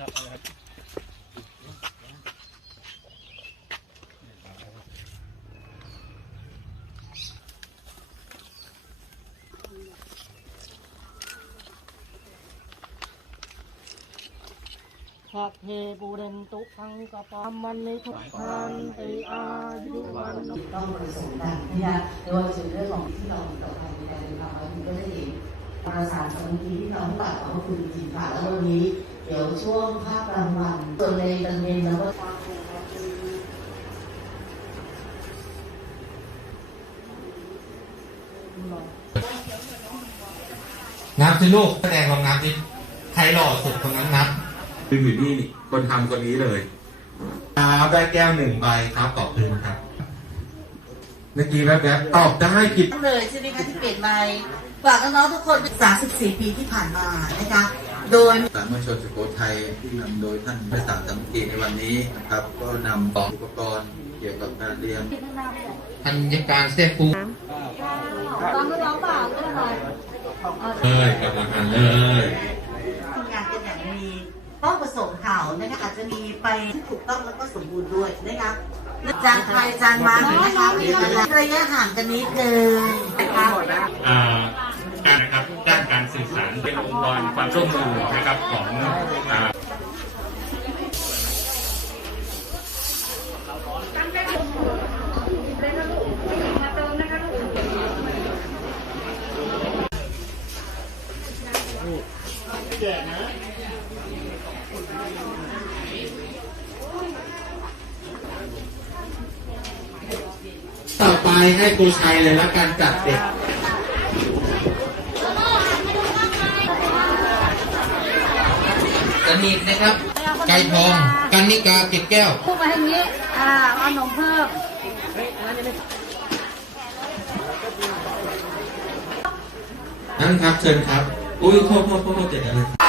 สัพเพปูเรนตุสังกปามมันนิทุกขันติอายุวันต้องผสมกันนะคะไม่ว่าจะเป็นเรื่องของที่เราต่อกันในการทางมาถึงก็ได้ ประสานสามัคคีที่เราตัดขอบคุณจริงค่ะแล้ววันนี้ เดี๋ยวช่วงภาคกลางวันส่วนในตอนเย็นเราก็นับสิลูกแสดงลองนับดิใครหล่อสุดคนนั้นนับคืออยู่นี่คนทำคนนี้เลยครับได้แก้วหนึ่งใบครับตอบคืนครับ เมื่อกี้แวบๆตอบได้ผิดเลยใช่ไหมคะที่เปลี่ยนไปฝากน้องๆทุกคน34 ปีที่ผ่านมานะคะ โดยสามัญชนสุโขทัยที่นำโดยท่านพระสามสามัคคีในวันนี้นะครับ ก็นำอุปกรณ์เกี่ยวกับการเรียนธัญการเสียฟูตอนร้องเปล่าก็ได้เลยกำลังอันเลย ทำงานกันอย่างมี เป้าประสงค์เขานะคะอาจจะมีไปที่ถูกต้องแล้วก็สมบูรณ์ด้วยนะคะจานใครจานมันนะคะระยะห่างกันนิดนึงนะคะอ่าการนะครับด้านการสื่อสารเป็นองค์กรความร่วมมือนะครับของอ่า ต่อไปให้ครูชัยเลยแล้วการจัดเด็กกนิกนะครับ ไก่ทอง กันนิกาเก็บแก้วพูดมาให้นี้ อ่าเอานมเพิ่มนั่นครับเชิญครับ อุ้ยโทษโทษโทษโทษเจ็ดอะไร